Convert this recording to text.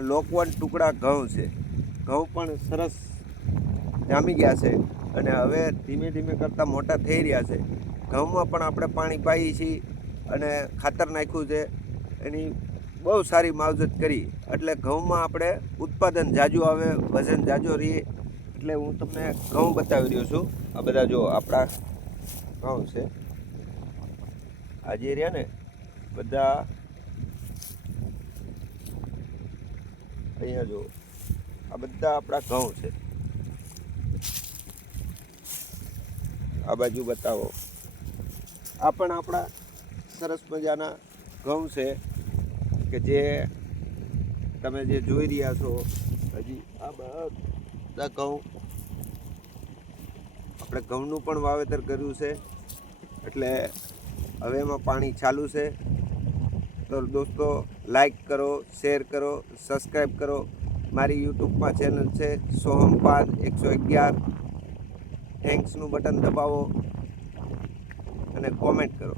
આ લોકવન ટુકડા ઘઉં છે. ઘઉં પણ સરસ જામી ગયા છે અને હવે ધીમે ધીમે કરતાં મોટા થઈ રહ્યા છે. ઘઉંમાં પણ આપણે પાણી પાઈએ છીએ અને ખાતર નાખ્યું છે. એની બહુ સારી માવજત કરી એટલે ઘઉંમાં આપણે ઉત્પાદન જાજુ આવે, વજન જાજો રહે. એટલે હું તમને ઘઉં બતાવી રહ્યો છું. આ બધા જો આપણા ઘઉં છે. આ જે રહ્યા ને બધા અહીંયા જો આ બધા આપણા ઘઉં છે. આ બાજુ બતાવો. આ પણ આપણા સરસ મજાના ઘઉં છે કે જે તમે જે જોઈ રહ્યા છો. હજી આ બધા ઘઉં આપણે ઘઉંનું પણ વાવેતર કર્યું છે એટલે હવે એમાં પાણી ચાલુ છે. તો દોસ્તો લાઈક કરો, શેર કરો, સબસ્ક્રાઈબ કરો. મારી યુટ્યુબમાં ચેનલ છે સોહમ પાન 111. થેન્ક્સનું બટન દબાવો અને કોમેન્ટ કરો.